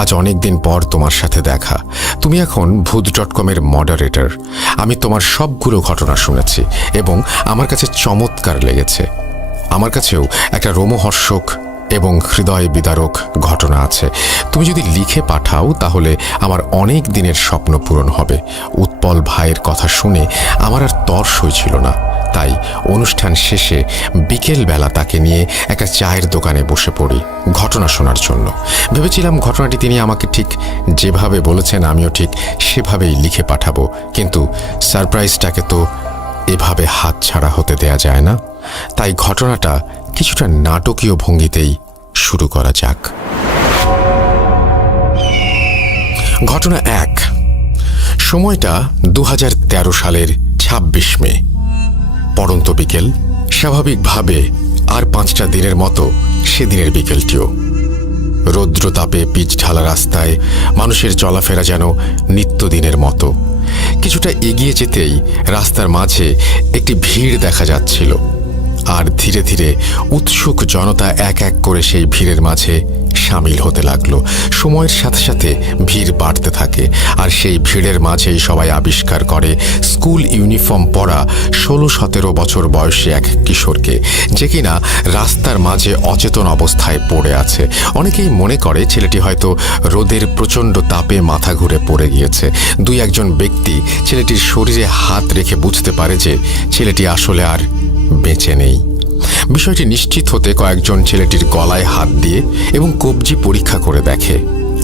আজ অনেক দিন পর তোমার সাথে দেখা। তুমি এখন ভূত.com-এর মডারেটর। আমি তোমার সবগুলো ঘটনা শুনেছি এবং আমার কাছে চমৎকার লেগেছে। আমার কাছেও একটা রোমহর্ষক এবং হৃদয় বিদারক ঘটনা আছে। তুমি যদি লিখে পাঠাও তাহলে আমার অনেক দিনের স্বপ্ন পূরণ হবে। উৎপল ভাইয়ের কথা শুনে আমার আর তর সইছিল না, তাই অনুষ্ঠান শেষে বিকেলবেলা তাকে নিয়ে একটা চায়ের দোকানে বসে পড়ি ঘটনা শোনার জন্য। ভেবেছিলাম ঘটনাটি তিনি আমাকে ঠিক যেভাবে বলেছেন আমিও ঠিক সেভাবেই লিখে পাঠাবো, কিন্তু সারপ্রাইজটাকে তো এভাবে হাতছাড়া হতে দেয়া যায় না। তাই ঘটনাটা কিছুটা নাটকীয় ভঙ্গিতেই শুরু করা যাক। ঘটনা 1। সময়টা 2013 সালের 26 মে। পড়ন্ত বিকেল। স্বাভাবিকভাবে আর 5টা দিনের মতো সেদিনের বিকেলটিও। রৌদ্রতাপে পিচ ঢালা রাস্তায় মানুষের চলাফেরা যেন নিত্যদিনের মতো। কিছুটা এগিয়ে যেতেই রাস্তার মাঝে একটি ভিড় দেখা যাচ্ছিল, আর ধীরে ধীরে উৎসুক জনতা এক এক করে সেই ভিড়ের মাঝে সামিল হতে লাগলো। সময়ের সাথে সাথে ভিড় বাড়তে থাকে, আর সেই ভিড়ের মাঝেই সবাই আবিষ্কার করে স্কুল ইউনিফর্ম পরা 16-17 বছর বয়সী এক কিশোরকে, যে কিনা রাস্তার মাঝে অচেতন অবস্থায় পড়ে আছে। অনেকেই মনে করে ছেলেটি হয়তো রোদের প্রচণ্ড তাপে মাথা ঘুরে পড়ে গিয়েছে। 2-1 ব্যক্তি ছেলেটির শরীরে হাত রেখে বুঝতে পারে যে ছেলেটি আসলে আর বেঁচে নেই। বিষয়টি নিশ্চিত হতে কয়েকজন ছেলেটির গলায় হাত দিয়ে এবং কবজি পরীক্ষা করে দেখে,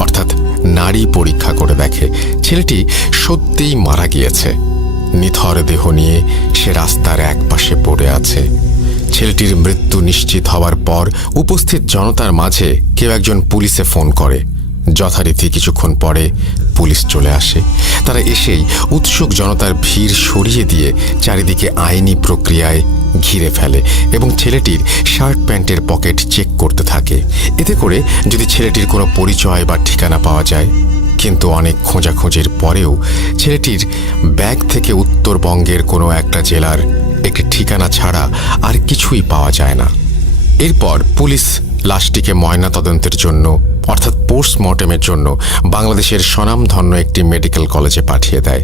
অর্থাৎ নাড়ি পরীক্ষা করে দেখে ছেলেটি সত্যিই মারা গিয়েছে। নিথর দেহ নিয়ে সে রাস্তার এক পাশে পড়ে আছে। ছেলেটির মৃত্যু নিশ্চিত হওয়ার পর উপস্থিত জনতার মাঝে কেউ একজন পুলিশে ফোন করে। যথারীতি কিছুক্ষণ পরে পুলিশ চলে আসে। তারা এসেই উৎসুক জনতার ভিড় সরিয়ে দিয়ে চারিদিকে আইনি প্রক্রিয়ায় ঘিরে ফেলে এবং ছেলেটির শার্ট প্যান্টের পকেট চেক করতে থাকে, এতে করে যদি ছেলেটির কোনো পরিচয় বা ঠিকানা পাওয়া যায়। কিন্তু অনেক খোঁজাখুঁজির পরেও ছেলেটির ব্যাগ থেকে উত্তরবঙ্গের কোনো একটা জেলার একটি ঠিকানা ছাড়া আর কিছুই পাওয়া যায় না। এরপর পুলিশ লাশটিকে ময়নাতদন্তের জন্য, অর্থাৎ পোস্টমর্টেমের জন্য বাংলাদেশের স্বনামধন্য একটি মেডিকেল কলেজে পাঠিয়ে দেয়।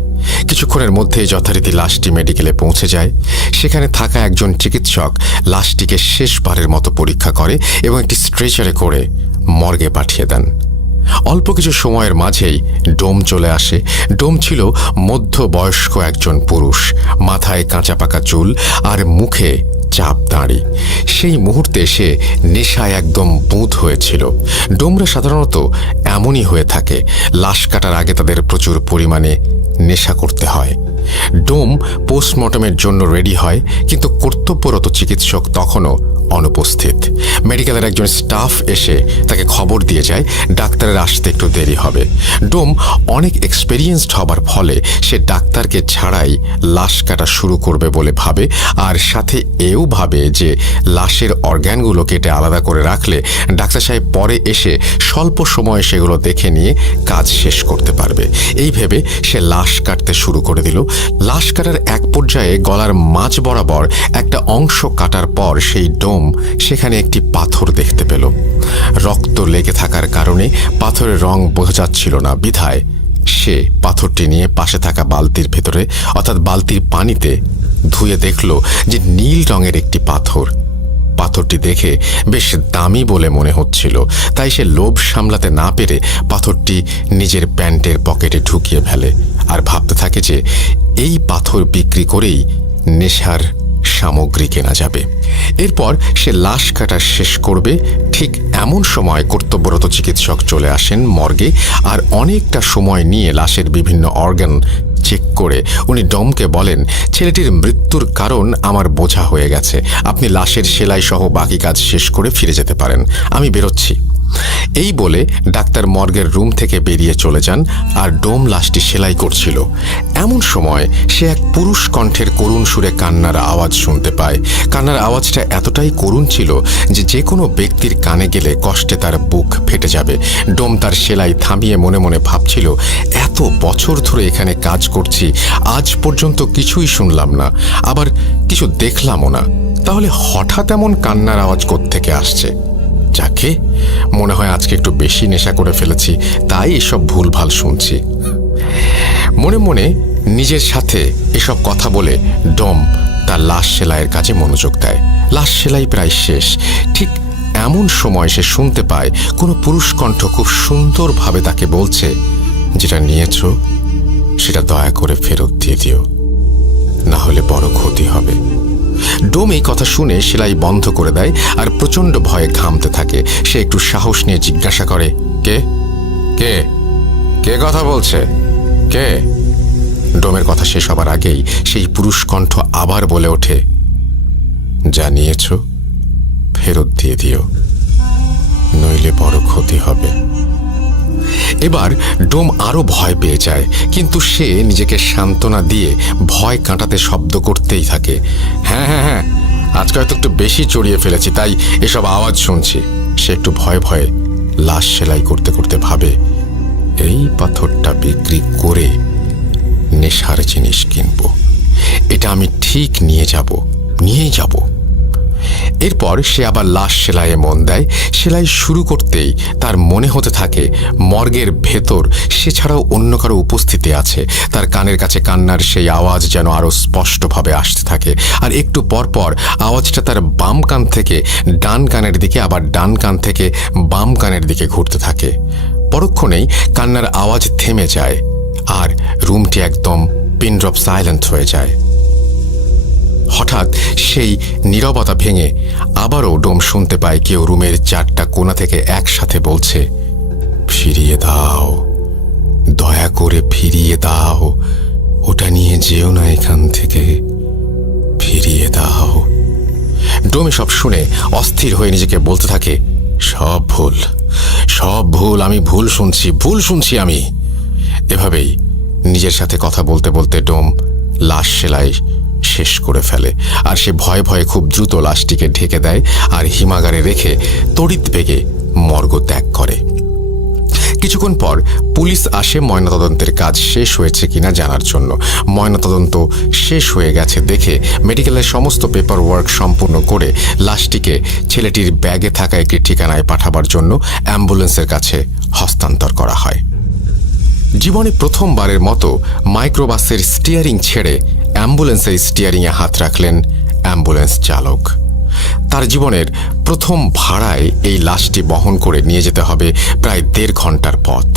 কিছুক্ষণের মধ্যেই যথারীতি লাশটি মেডিকেলে পৌঁছে যায়। সেখানে থাকা একজন চিকিৎসক লাশটিকে শেষবারের মতো পরীক্ষা করে এবং একটি স্ট্রেচারে করে মর্গে পাঠিয়ে দেন। অল্প কিছু সময়ের মাঝেই ডোম চলে আসে। ডোম ছিল মধ্যবয়স্ক একজন পুরুষ, মাথায় কাঁচা পাকা চুল আর মুখে চাপ দাঁড়ি। সেই মুহূর্তে সে নেশায় একদম বুঁদ হয়েছিল। ডোমরা সাধারণত এমনই হয়ে থাকে, লাশ কাটার আগে তাদের প্রচুর পরিমাণে নেশা করতে হয়। ডোম পোস্টমর্টমের জন্য রেডি হয়, কিন্তু কর্তব্যরত চিকিৎসক তখনও অনুপস্থিত। মেডিকেলের একজন স্টাফ এসে তাকে খবর দিয়ে যায় ডাক্তারের আসতে একটু দেরি হবে। ডোম অনেক এক্সপেরিয়েন্সড হবার ফলে সে ডাক্তারকে ছাড়াই লাশ কাটা শুরু করবে বলে ভাবে, আর সাথে এও ভাবে যে লাশের অর্গ্যানগুলো কেটে আলাদা করে রাখলে ডাক্তার সাহেব পরে এসে স্বল্প সময়ে সেগুলো দেখে নিয়ে কাজ শেষ করতে পারবে। এই ভেবে সে লাশ কাটতে শুরু করে দিল। লাশ কাটার এক পর্যায়ে গলার মাঝ বরাবর একটা অংশ কাটার পর সেই ডোম সেখানে একটি পাথর দেখতে পেল। রক্ত লেগে থাকার কারণে পাথরের রং বোঝা যাচ্ছিল না, বিধায় সে পাথরটি নিয়ে পাশে থাকা বালতির ভেতরে, অর্থাৎ বালতির পানিতে ধুয়ে দেখল যে নীল রঙের একটি পাথর। পাথরটি দেখে বেশ দামি বলে মনে হচ্ছিল, তাই সে লোভ সামলাতে না পেরে পাথরটি নিজের প্যান্টের পকেটে ঢুকিয়ে ফেলে আর ভাবতে থাকে যে এই পাথর বিক্রি করেই নেশার সামগ্রী কেনা যাবে। এরপর সে লাশ কাটা শেষ করবে। ঠিক এমন সময় কর্তব্যরত চিকিৎসক চলে আসেন মর্গে, আর অনেকটা সময় নিয়ে লাশের বিভিন্ন অর্গান চেক করে উনি ডমকে বলেন, ছেলেটির মৃত্যুর কারণ আমার বোঝা হয়ে গেছে, আপনি লাশের সেলাই সহ বাকি কাজ শেষ করে ফিরে যেতে পারেন, আমি বেরোচ্ছি। এই বলে ডাক্তার মর্গের রুম থেকে বেরিয়ে চলে যান, আর ডোম লাশটি সেলাই করছিল। এমন সময় সে এক পুরুষ কণ্ঠের করুণ সুরে কান্নার আওয়াজ শুনতে পায়। কান্নার আওয়াজটা এতটাই করুণ ছিল যে যে কোনো ব্যক্তির কানে গেলে কষ্টে তার বুক ফেটে যাবে। ডোম তার সেলাই থামিয়ে মনে মনে ভাবছিল, এত বছর ধরে এখানে কাজ করছি, আজ পর্যন্ত কিছুই শুনলাম না, আবার কিছু দেখলামও না, তাহলে হঠাৎ এমন কান্নার আওয়াজ কোত্থেকে আসছে? যাকে মনে হয় আজকে একটু বেশি নেশা করে ফেলেছি, তাই এসব ভুলভাল শুনছি। মনে মনে নিজের সাথে এসব কথা বলে ডোম তার লাশ সেলাইয়ের কাজে মনোযোগ দেয়। লাশ সেলাই প্রায় শেষ। ঠিক এমন সময় সে শুনতে পায় কোনো পুরুষ কণ্ঠ খুব সুন্দরভাবে তাকে বলছে, যেটা নিয়েছ সেটা দয়া করে ফেরত দিয়ে দিও, না হলে বড় ক্ষতি হবে। ডোম এই কথা শুনে সেলাই বন্ধ করে দেয় আর প্রচণ্ড ভয়ে ঘামতে থাকে। সে একটু সাহস নিয়ে জিজ্ঞাসা করে, কে কে কে কথা বলছে, কে? ডোমের কথা শেষ হবার আগেই সেই পুরুষ কণ্ঠ আবার বলে ওঠে, যা নিয়েছ ফেরত দিয়ে দিও, নইলে বড় ক্ষতি হবে। এবার ডোম আরো ভয় পেয়ে যায়, কিন্তু সে নিজেকে সান্ত্বনা দিয়ে ভয় কাটাতে শব্দ করতেই থাকে, হ্যাঁ হ্যাঁ হ্যাঁ, আজকে হয়তো একটু বেশি চড়িয়ে ফেলেছি, তাই এসব আওয়াজ শুনছি। সে একটু ভয়ে ভয়ে লাশ সেলাই করতে করতে ভাবে, এই পাথরটা বিক্রি করে নেশার জিনিস কিনব, এটা আমি ঠিক নিয়েই যাব। এরপর সে আবার লাশ সেলাইয়ে মন দেয়। সেলাই শুরু করতেই তার মনে হতে থাকে মর্গের ভেতর সে ছাড়াও অন্য কারো উপস্থিতি আছে। তার কানের কাছে কান্নার সেই আওয়াজ যেন আরো স্পষ্টভাবে আসতে থাকে, আর একটু পর পর আওয়াজটা তার বাম কান থেকে ডান কানের দিকে, আবার ডান কান থেকে বাম কানের দিকে ঘুরতে থাকে। পরক্ষণেই কান্নার আওয়াজ থেমে যায় আর রুমটি একদম পিনড্রপ সাইলেন্ট হয়ে যায়। হঠাৎ সেই নীরবতা ভেঙে আবারও ডোম শুনতে পায় কেউ রুমের চারটা কোণা থেকে একসাথে বলছে, ফিরিয়ে দাও, দয়া করে ফিরিয়ে দাও, ওটা নিয়ে যেও না এখান থেকে, ফিরিয়ে দাও। ডোম সব শুনে অস্থির হয়ে নিজেকে বলতে থাকে, সব ভুল, আমি ভুল শুনছি আমি। এভাবেই নিজের সাথে কথা বলতে বলতে ডোম লাশ সেলাই শেষ করে ফেলে, আর সে ভয়ে ভয়ে খুব দ্রুত লাশটিকে ঢেকে দেয় আর হিমাগারে রেখে তড়িৎ বেগে মর্গ ত্যাগ করে। কিছুক্ষণ পর পুলিশ আসে ময়নাতদন্তের কাজ শেষ হয়েছে কিনা জানার জন্য। ময়নাতদন্ত শেষ হয়ে গেছে দেখে মেডিকেলের সমস্ত পেপার ওয়ার্ক সম্পূর্ণ করে লাশটিকে ছেলেটির ব্যাগে থাকা একটি ঠিকানায় পাঠাবার জন্য অ্যাম্বুলেন্সের কাছে হস্তান্তর করা হয়। জীবনে প্রথমবারের মতো মাইক্রোবাসের স্টিয়ারিং ছেড়ে অ্যাম্বুলেন্সের স্টিয়ারিংয়ে হাত রাখলেন অ্যাম্বুলেন্স চালক। তার জীবনের প্রথম ভাড়ায় এই লাশটি বহন করে নিয়ে যেতে হবে প্রায় 1.5 ঘন্টার পথ।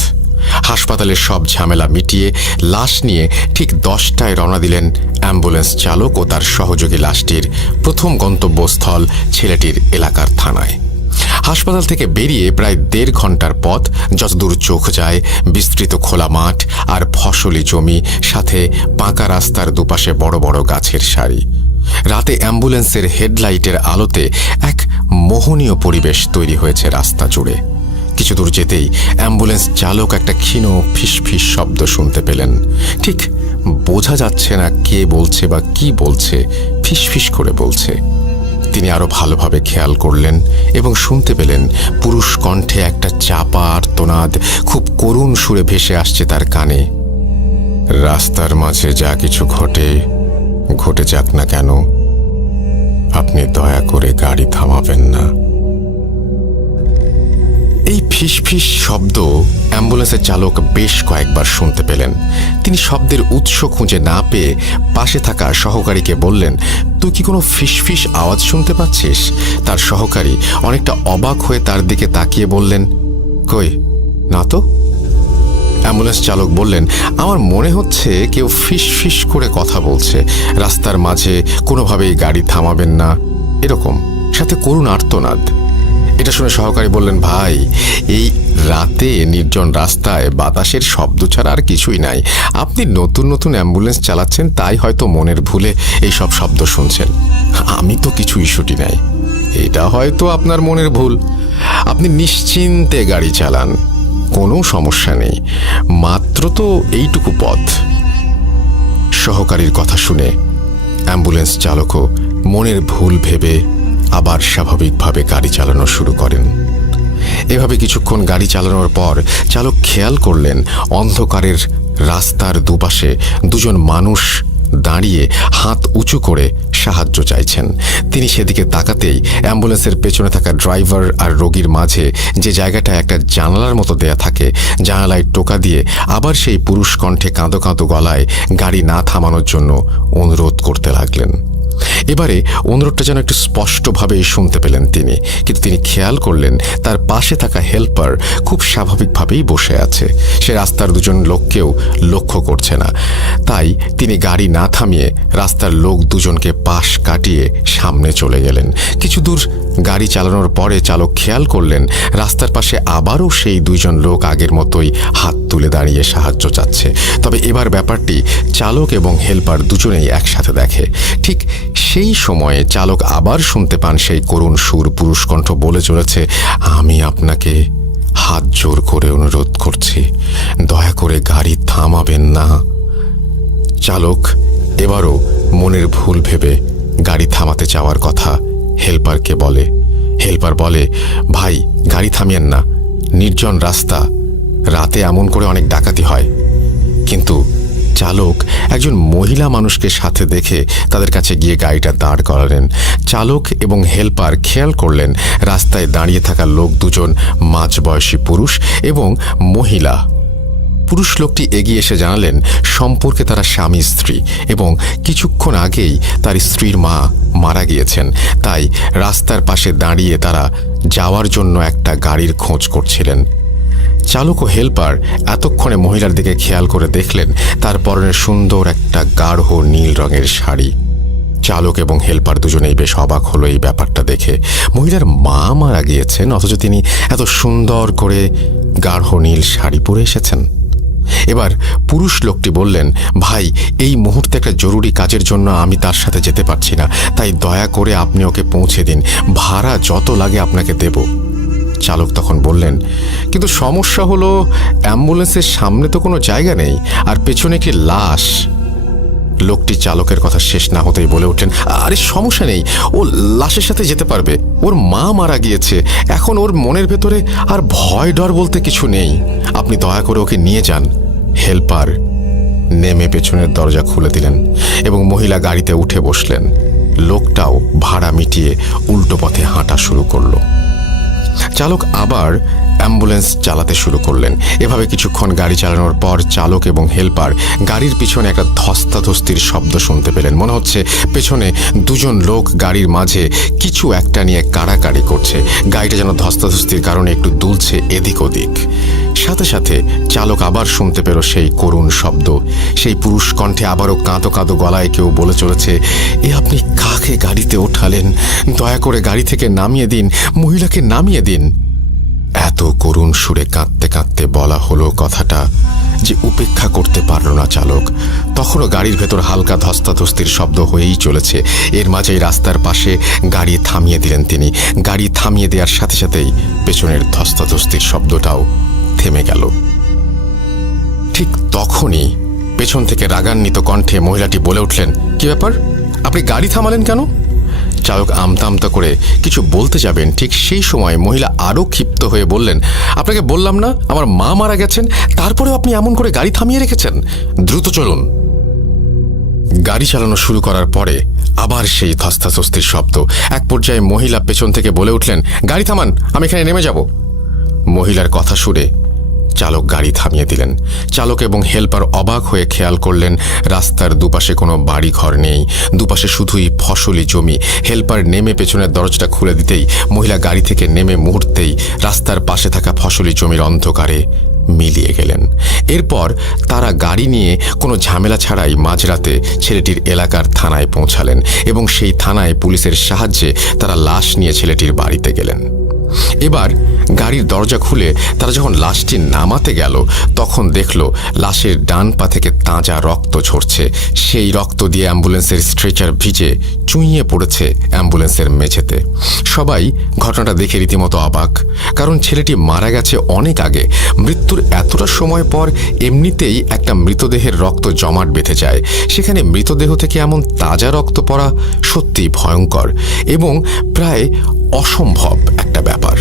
হাসপাতালের সব ঝামেলা মিটিয়ে লাশ নিয়ে ঠিক 10টায় রওনা দিলেন অ্যাম্বুলেন্স চালক ও তার সহযোগী লাশটির প্রথম গন্তব্যস্থল ছেলেটির এলাকার থানায়। হাসপাতাল থেকে বেরিয়ে প্রায় 1.5 ঘন্টার পথ। যতদূর চোখ যায় বিস্তৃত খোলা মাঠ আর ফসলি জমি, সাথে পাকা রাস্তার দুপাশে বড় বড় গাছের সারি। রাতে অ্যাম্বুলেন্সের হেডলাইটের আলোতে এক মোহনীয় পরিবেশ তৈরি হয়েছে রাস্তা জুড়ে। কিছু দূর যেতেই অ্যাম্বুলেন্স চালক একটা ক্ষীণ ফিসফিস শব্দ শুনতে পেলেন। ঠিক বোঝা যাচ্ছে না কে বলছে বা কি বলছে, ফিসফিস করে বলছে। তিনি আরো ভালোভাবে খেয়াল করলেন এবং শুনতে পেলেন পুরুষ কণ্ঠে একটা চাপা আর্তনাদ খুব করুণ সুরে ভেসে আসছে তার কানে। রাস্তার মাঝে যা কিছু ঘটে যাক না কেন, আপনি দয়া করে গাড়ি থামাবেন না। এই ফিসফিস শব্দ অ্যাম্বুলেন্সের চালক বেশ কয়েকবার শুনতে পেলেন। তিনি শব্দের উৎস খুঁজে না পেয়ে পাশে থাকা সহকারীকে বললেন, তুই কি কোনো ফিসফিস আওয়াজ শুনতে পাচ্ছিস? তার সহকারী অনেকটা অবাক হয়ে তার দিকে তাকিয়ে বললেন, কই না তো। অ্যাম্বুলেন্স চালক বললেন, আমার মনে হচ্ছে কেউ ফিসফিস করে কথা বলছে, রাস্তার মাঝে কোনোভাবেই গাড়ি থামাবেন না, এরকম, সাথে করুণ আর্তনাদ। এটা শুনে সহকারী বললেন, ভাই, এই রাতে নির্জন রাস্তায় বাতাসের শব্দ ছাড়া আর কিছুই নাই। আপনি নতুন নতুন অ্যাম্বুলেন্স চালাচ্ছেন, তাই হয়তো মনের ভুলে এই সব শব্দ শুনছেন। আমি তো কিছু ইস্যুটি নাই, এটা হয়তো আপনার মনের ভুল। আপনি নিশ্চিন্তে গাড়ি চালান, কোনো সমস্যা নেই, মাত্র তো এইটুকু পথ। সহকারীর কথা শুনে অ্যাম্বুলেন্স চালকও মনের ভুল ভেবে আবার স্বাভাবিকভাবে গাড়ি চালানো শুরু করেন। এভাবে কিছুক্ষণ গাড়ি চালানোর পর চালক খেয়াল করলেন অন্ধকারের রাস্তার দুপাশে দুজন মানুষ দাঁড়িয়ে হাত উঁচু করে সাহায্য চাইছেন। তিনি সেদিকে তাকাতেই অ্যাম্বুলেন্সের পেছনে থাকা ড্রাইভার আর রোগীর মাঝে যে জায়গাটা একটা জানালার মতো দেয়া থাকে, জানালায় টোকা দিয়ে আবার সেই পুরুষ কণ্ঠে কাঁদো কাঁদো গলায় গাড়ি না থামানোর জন্য অনুরোধ করতে লাগলেন। এবারে অনুরোধটা যেন একটু স্পষ্টভাবেই শুনতে পেলেন তিনি, কিন্তু তিনি খেয়াল করলেন তার পাশে থাকা হেল্পার খুব স্বাভাবিকভাবেই বসে আছে। সে রাস্তার দুজন লোককেও লক্ষ্য করছে না। তাই তিনি গাড়ি না থামিয়ে রাস্তার লোক দুজনকে পাশ কাটিয়ে সামনে চলে গেলেন। কিছু দূর গাড়ি চালানোর পরে চালক খেয়াল করলেন রাস্তার পাশে আবারও সেই দুইজন লোক আগের মতোই হাত তুলে দাঁড়িয়ে সাহায্য চাচ্ছে। তবে এবার ব্যাপারটি চালক এবং হেল্পার দুজনেই একসাথে দেখে। ঠিক সেই সময়ে চালক আবার শুনতে পান সেই করুণ সুর, পুরুষ কণ্ঠ বলে চলেছে, আমি আপনাকে হাত জোর করে অনুরোধ করছি, দয়া করে গাড়ি থামাবেন না। চালক এবারও মনের ভুল ভেবে গাড়ি থামাতে চাওয়ার কথা হেল্পারকে বলে। হেল্পার বলে, ভাই গাড়ি থামিয়েন না, নির্জন রাস্তা, রাতে এমন করে অনেক ডাকাতি হয়। কিন্তু চালক একজন মহিলা মানুষকে সাথে দেখে তাদের কাছে গিয়ে গাড়িটা দাঁড় করালেন। চালক এবং হেল্পার খেয়াল করলেন রাস্তায় দাঁড়িয়ে থাকা লোক দুজন মাঝবয়সী পুরুষ এবং মহিলা। পুরুষ লোকটি এগিয়ে এসে জানালেন সম্পর্কে তারা স্বামী স্ত্রী এবং কিছুক্ষণ আগেই তার স্ত্রীর মা মারা গিয়েছেন। তাই রাস্তার পাশে দাঁড়িয়ে তারা যাওয়ার জন্য একটা গাড়ির খোঁজ করছিলেন। চালক ও হেল্পার এতক্ষণে মহিলার দিকে খেয়াল করে দেখলেন তার পরনে সুন্দর একটা গাঢ় নীল রঙের শাড়ি। চালক এবং হেল্পার দুজনেই বেশ অবাক হলো এই ব্যাপারটা দেখে। মহিলার মা মারা গিয়েছেন, অথচ তিনি এত সুন্দর করে গাঢ় নীল শাড়ি পরে এসেছেন। এবার পুরুষ লোকটি বললেন, ভাই এই মুহূর্তে একটা জরুরি কাজের জন্য আমি তার সাথে যেতে পারছি না, তাই দয়া করে আপনি ওকে পৌঁছে দিন, ভাড়া যত লাগে আপনাকে দেব। চালক তখন বললেন, কিন্তু সমস্যা হলো অ্যাম্বুলেন্সের সামনে তো কোনো জায়গা নেই, আর পেছনে একটি লাশ। লোকটি চালকের কথা শেষ না হতেই বলে উঠলেন, আরে সমস্যা নেই, ও লাশের সাথে যেতে পারবে, ওর মা মারা গিয়েছে, এখন ওর মনের ভেতরে আর ভয় ডর বলতে কিছু নেই, আপনি দয়া করে ওকে নিয়ে যান। হেল্পার নেমে পেছনের দরজা খুলে দিলেন এবং মহিলা গাড়িতে উঠে বসলেন। লোকটাও ভাড়া মিটিয়ে উল্টো পথে হাঁটা শুরু করলো। চালক আবার অ্যাম্বুলেন্স চালাতে শুরু করলেন। এভাবে কিছুক্ষণ গাড়ি চালানোর পর চালক এবং হেল্পার গাড়ির পিছনে একটা ধস্তাধস্তির শব্দ শুনতে পেলেন। মনে হচ্ছে পেছনে দুজন লোক গাড়ির মাঝে কিছু একটা নিয়ে কাড়াকাড়ি করছে। গাড়িটা যেন ধস্তাধস্তির কারণে একটু দুলছে এদিক ওদিক। সাথে সাথে চালক আবার শুনতে পেল সেই করুণ শব্দ। সেই পুরুষ কণ্ঠে আবারও কাঁদো কাঁদো গলায় কেউ বলে চলেছে, এ আপনি কাকে গাড়িতে ওঠালেন, দয়া করে গাড়ি থেকে নামিয়ে দিন, মহিলাকে নামিয়ে দিন। এত করুণ সুরে কাঁদতে কাঁদতে বলা হলো কথাটা যে উপেক্ষা করতে পারল না চালক। তখনও গাড়ির ভেতর হালকা ধস্তাধস্তির শব্দ হয়েই চলেছে। এর মাঝেই রাস্তার পাশে গাড়ি থামিয়ে দিলেন তিনি। গাড়ি থামিয়ে দেওয়ার সাথে সাথেই পেছনের ধস্তাধস্তির শব্দটাও থেমে গেল। ঠিক তখনই পেছন থেকে রাগান্বিত কণ্ঠে মহিলাটি বলে উঠলেন, কি ব্যাপার, আপনি গাড়ি থামালেন কেন? চালক আমতা আমতা করে কিছু বলতে যাবেন, ঠিক সেই সময় মহিলা আরও ক্ষিপ্ত হয়ে বললেন, আপনাকে বললাম না আমার মা মারা গেছেন, তারপরেও আপনি এমন করে গাড়ি থামিয়ে রেখেছেন, দ্রুত চলুন। গাড়ি চালানো শুরু করার পরে আবার সেই ধস্তাধস্তির শব্দ। এক পর্যায়ে মহিলা পেছন থেকে বলে উঠলেন, গাড়ি থামান, আমি এখানে নেমে যাব। মহিলার কথা শুনে চালক গাড়ি থামিয়ে দিলেন। চালক এবং হেল্পার অবাক হয়ে খেয়াল করলেন রাস্তার দুপাশে কোনো বাড়ি ঘর নেই, দুপাশে শুধুই ফসলি জমি। হেল্পার নেমে পেছনের দরজাটা খুলে দিতেই মহিলা গাড়ি থেকে নেমে মুহূর্তেই রাস্তার পাশে থাকা ফসলি জমির অন্ধকারে মিলিয়ে গেলেন। এরপর তারা গাড়ি নিয়ে কোনো ঝামেলা ছাড়াই মাঝরাতে ছেলেটির এলাকার থানায় পৌঁছালেন এবং সেই থানায় পুলিশের সাহায্যে তারা লাশ নিয়ে ছেলেটির বাড়িতে গেলেন। এবার গাড়ির দরজা খুলে তারা যখন লাশটি নামাতে গেল তখন দেখল লাশের ডান পা থেকে তাজা রক্ত ঝরছে। সেই রক্ত দিয়ে অ্যাম্বুলেন্সের স্ট্রেচার ভিজে চুইয়ে পড়েছে অ্যাম্বুলেন্সের মেঝেতে। সবাই ঘটনাটা দেখে রীতিমতো অবাক, কারণ ছেলেটি মারা গেছে অনেক আগে। মৃত্যুর এতটা সময় পর এমনিতেই একটা মৃতদেহের রক্ত জমাট বেঁধে যায়, সেখানে মৃতদেহ থেকে এমন তাজা রক্ত পড়া সত্যিই ভয়ঙ্কর এবং প্রায় অসম্ভব একটা ব্যাপার।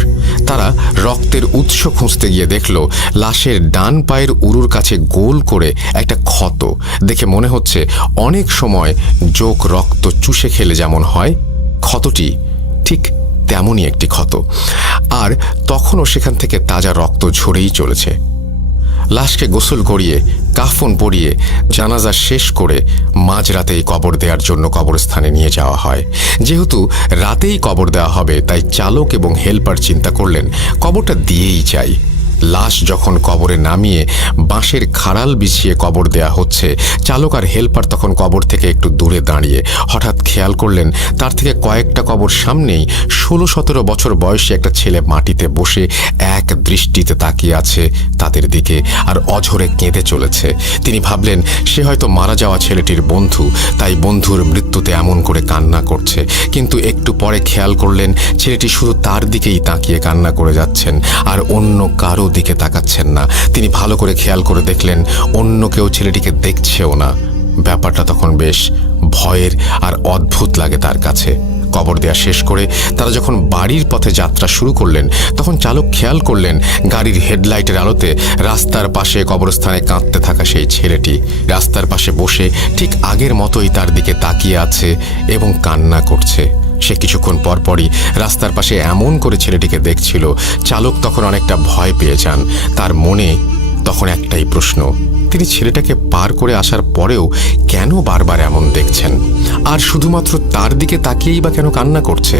তারা রক্তের উৎস খুঁজতে গিয়ে দেখল লাশের ডান পায়ের উরুর কাছে গোল করে একটা ক্ষত। দেখে মনে হচ্ছে অনেক সময় জোক রক্ত চুষে খেলে যেমন হয়, ক্ষতটি ঠিক তেমনই একটি ক্ষত। আর তখনও সেখান থেকে তাজা রক্ত ঝরেই চলেছে। লাশকে গোসল করিয়ে কাফন পরিয়ে জানাজা শেষ করে মাঝরাতেই কবর দেওয়ার জন্য কবরস্থানে নিয়ে যাওয়া হয়। যেহেতু রাতেই কবর দেওয়া হবে, তাই চালক এবং হেল্পার চিন্তা করলেন কবরটা দিয়েই যাই। লাশ যখন কবরে নামিয়ে বাঁশের খাড়াল বিছিয়ে কবর দেয়া হচ্ছে, চালক আর হেল্পার তখন কবর থেকে একটু দূরে দাঁড়িয়ে হঠাৎ খেয়াল করলেন তার থেকে কয়েকটা কবর সামনেই 16-17 বছর বয়সী একটা ছেলে মাটিতে বসে এক দৃষ্টিতে তাকিয়ে আছে তাদের দিকে আর অঝরে কেঁদে চলেছে। তিনি ভাবলেন সে হয়তো মারা যাওয়া ছেলেটির বন্ধু, তাই বন্ধুর মৃত্যুতে এমন করে কান্না করছে। কিন্তু একটু পরে খেয়াল করলেন ছেলেটি শুধু তার দিকেই তাকিয়ে কান্না করে যাচ্ছেন আর অন্য কারো দিকে তাকাচ্ছেন না। তিনি ভালো করে খেয়াল করে দেখলেন অন্য কেউ ছেলেটিকে দেখছেও না। ব্যাপারটা তখন বেশ ভয়ের আর অদ্ভুত লাগে তার কাছে। কবর দেয়া শেষ করে তারা যখন বাড়ির পথে যাত্রা শুরু করলেন, তখন চালক খেয়াল করলেন গাড়ির হেডলাইটের আলোতে রাস্তার পাশে কবরস্থানে কাঁদতে থাকা সেই ছেলেটি রাস্তার পাশে বসে ঠিক আগের মতোই তার দিকে তাকিয়ে আছে এবং কান্না করছে। সে কিছুক্ষণ পরপরই রাস্তার পাশে এমন করে ছেলেটিকে দেখছিল। চালক তখন অনেকটা ভয় পেয়ে যান। তার মনে তখন একটাই প্রশ্ন, তিনি ছেলেটাকে পার করে আসার পরেও কেন বারবার এমন দেখছেন, আর শুধুমাত্র তার দিকে তাকিয়েই বা কেন কান্না করছে।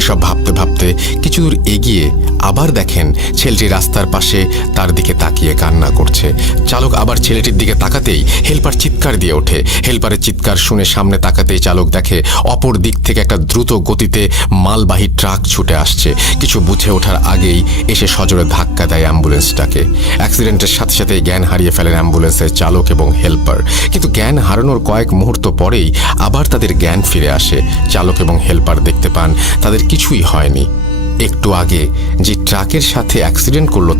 এসব ভাবতে ভাবতে কিছু দূর এগিয়ে আবার দেখেন ছেলেটি রাস্তার পাশে তার দিকে তাকিয়ে কান্না করছে। চালক আবার ছেলেটির দিকে তাকাতেই হেল্পার চিৎকার দিয়ে ওঠে। হেল্পারের চিৎকার শুনে সামনে তাকাতেই চালক দেখে অপর দিক থেকে একটা দ্রুত গতিতে মালবাহী ট্রাক ছুটে আসছে। কিছু বুঝে ওঠার আগেই এসে সজোরে ধাক্কা দেয় অ্যাম্বুলেন্সটাকে। অ্যাক্সিডেন্টের সাথে সাথেই জ্ঞান হারিয়ে ফেলেন অ্যাম্বুলেন্সের চালক এবং হেল্পার। কিন্তু জ্ঞান হারানোর কয়েক মুহূর্ত পরেই আবার তাদের জ্ঞান ফিরে আসে। চালক এবং হেল্পার দেখতে পান তাদের কিছুই হয়নি। একটু আগে যে ট্রাকের সাথে অ্যাক্সিডেন্ট করলো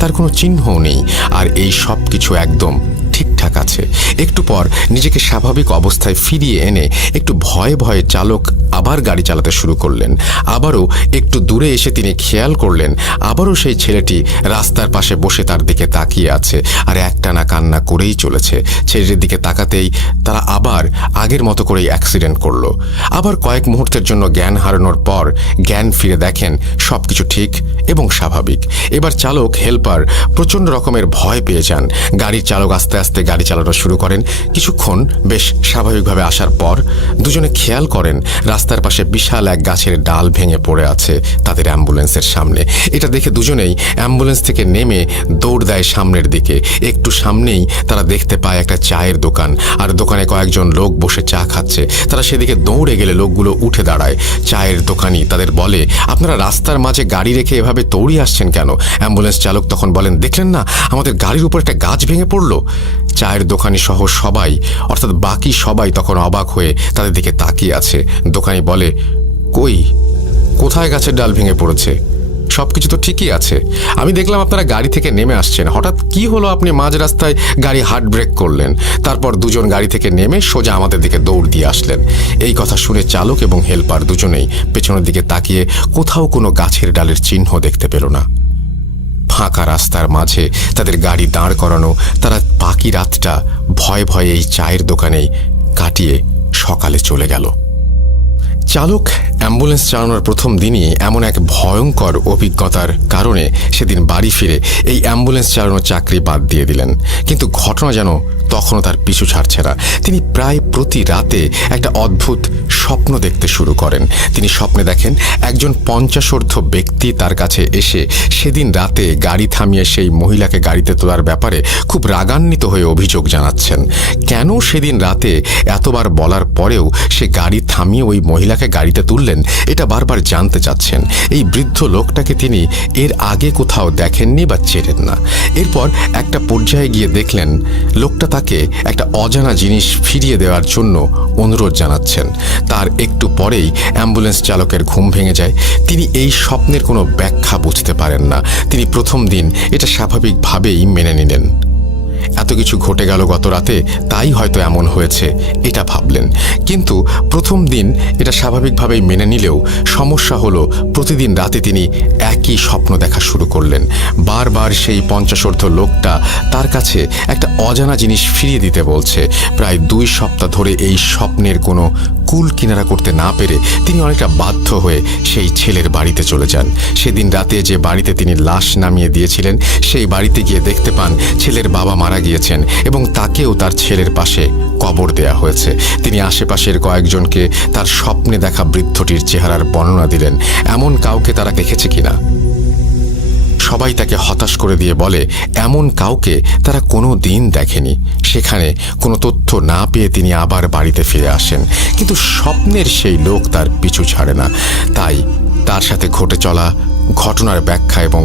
তার কোনো চিহ্নও নেই, আর এই সব কিছু একদম ঠিকঠাক আছে। একটু পর নিজেকে স্বাভাবিক অবস্থায় ফিরিয়ে এনে একটু ভয়ে ভয়ে চালক আবার গাড়ি চালাতে শুরু করলেন। আবারও একটু দূরে এসে তিনি খেয়াল করলেন আবারও সেই ছেলেটি রাস্তার পাশে বসে তার দিকে তাকিয়ে আছে আর একটানা কান্না করেই চলেছে। ছেলেটির দিকে তাকাতেই তারা আবার আগের মতো করেই অ্যাক্সিডেন্ট করলো। আবার কয়েক মুহূর্তের জন্য জ্ঞান হারানোর পর জ্ঞান ফিরে দেখেন সবকিছু ঠিক এবং স্বাভাবিক। এবার চালক হেল্পার প্রচণ্ড রকমের ভয় পেয়ে যান। গাড়ির চালক আস্তে আস্তে গাড়ি চালানো শুরু করেন। কিছুক্ষণ বেশ স্বাভাবিকভাবে আসার পর দুজনে খেয়াল করেন রাস্তার পাশে বিশাল এক গাছের ডাল ভেঙে পড়ে আছে তাদের অ্যাম্বুলেন্সের সামনে। এটা দেখে দুজনেই অ্যাম্বুলেন্স থেকে নেমে দৌড় দেয় সামনের দিকে। একটু সামনেই তারা দেখতে পায় একটা চায়ের দোকান, আর দোকানে কয়েকজন লোক বসে চা খাচ্ছে। তারা সেদিকে দৌড়ে গেলে লোকগুলো উঠে দাঁড়ায়। চায়ের দোকানি তাদের বলে, আপনারা রাস্তার মাঝে গাড়ি রেখে এভাবে দৌড়ে আসছেন কেন? অ্যাম্বুলেন্স চালক তখন বলেন, দেখলেন না আমাদের গাড়ির উপর একটা গাছ ভেঙে পড়লো। চায়ের দোকানি সহ সবাই, অর্থাৎ বাকি সবাই তখন অবাক হয়ে তাদের দিকে তাকিয়ে আছে। দোকানি বলে, কোথায় গাছের ডাল ভেঙে পড়েছে? সবকিছু তো ঠিকই আছে। আমি দেখলাম আপনারা গাড়ি থেকে নেমে আসছেন, হঠাৎ কি হলো আপনি মাঝ রাস্তায় গাড়ি হার্ড ব্রেক করলেন, তারপর দুজন গাড়ি থেকে নেমে সোজা আমাদের দিকে দৌড় দিয়ে আসলেন। এই কথা শুনে চালক এবং হেল্পার দুজনেই পেছনের দিকে তাকিয়ে কোথাও কোনো গাছের ডালের চিহ্ন দেখতে পেল না। ফাঁকা রাস্তার মাঝে তাদের গাড়ি দাঁড় করানো, তারা বাকি রাতটা ভয়ে ভয়ে এই চায়ের দোকানেই কাটিয়ে সকালে চলে গেল। চালক অ্যাম্বুলেন্স চালানোর প্রথম দিনই এমন এক ভয়ঙ্কর অভিজ্ঞতার কারণে সেদিন বাড়ি ফিরে এই অ্যাম্বুলেন্স চালানোর চাকরি বাদ দিয়ে দিলেন। কিন্তু ঘটনা যেন তখনও তার পিছু ছাড়ছে না। তিনি প্রায় প্রতি রাতে একটা অদ্ভুত স্বপ্ন দেখতে শুরু করেন। তিনি স্বপ্নে দেখেন একজন 50 ব্যক্তি তার কাছে এসে সেদিন রাতে গাড়ি থামিয়ে সেই মহিলাকে গাড়িতে তোলার ব্যাপারে খুব রাগান্বিত হয়ে অভিযোগ জানাচ্ছেন। কেন সেদিন রাতে এতবার বলার পরেও সে গাড়ি থামিয়ে ওই মহিলাকে গাড়িতে তুললেন, এটা বারবার জানতে চাচ্ছেন। এই বৃদ্ধ লোকটাকে তিনি এর আগে কোথাও দেখেননি বা চেনেন না। এরপর একটা পর্যায়ে গিয়ে দেখলেন লোকটা তাকে একটা অজানা জিনিস ফিরিয়ে দেওয়ার জন্য অনুরোধ জানাচ্ছেন। তার একটু পরেই অ্যাম্বুলেন্স চালকের ঘুম ভেঙে যায়। তিনি এই স্বপ্নের কোনো ব্যাখ্যা বুঝতে পারেন না। তিনি প্রথম দিন এটা স্বাভাবিকভাবেই মেনে নিলেন। এত কিছু ঘটে গেল গত রাতে, তাই হয়তো এমন হয়েছে এটা ভাবলেন। কিন্তু প্রথম দিন এটা স্বাভাবিকভাবেই মেনে নিলেও সমস্যা হলো প্রতিদিন রাতে তিনি একই স্বপ্ন দেখা শুরু করলেন। বারবার সেই 50 লোকটা তার কাছে একটা অজানা জিনিস ফিরিয়ে দিতে বলছে। প্রায় 2 সপ্তাহ ধরে এই স্বপ্নের কোনো কুল কিনারা করতে না পেরে তিনি অনেকটা বাধ্য হয়ে সেই ছেলের বাড়িতে চলে যান। সেদিন রাতে যে বাড়িতে তিনি লাশ নামিয়ে দিয়েছিলেন, সেই বাড়িতে গিয়ে দেখতে পান ছেলের বাবা মারা গিয়েছেন এবং তাকেও তার ছেলের পাশে কবর দেয়া হয়েছে। তিনি আশেপাশের কয়েকজনকে তার স্বপ্নে দেখা বৃদ্ধটির চেহারার বর্ণনা দিলেন, এমন কাউকে তারা দেখেছে কিনা। সবাই তাকে হতাশ করে দিয়ে বলে এমন কাউকে তারা কোনো দিন দেখেনি। সেখানে কোনো তথ্য না পেয়ে তিনি আবার বাড়িতে ফিরে আসেন, কিন্তু স্বপ্নের সেই লোক তার পিছু ছাড়ে না। তাই তার সাথে ঘটে চলা ঘটনার ব্যাখ্যা এবং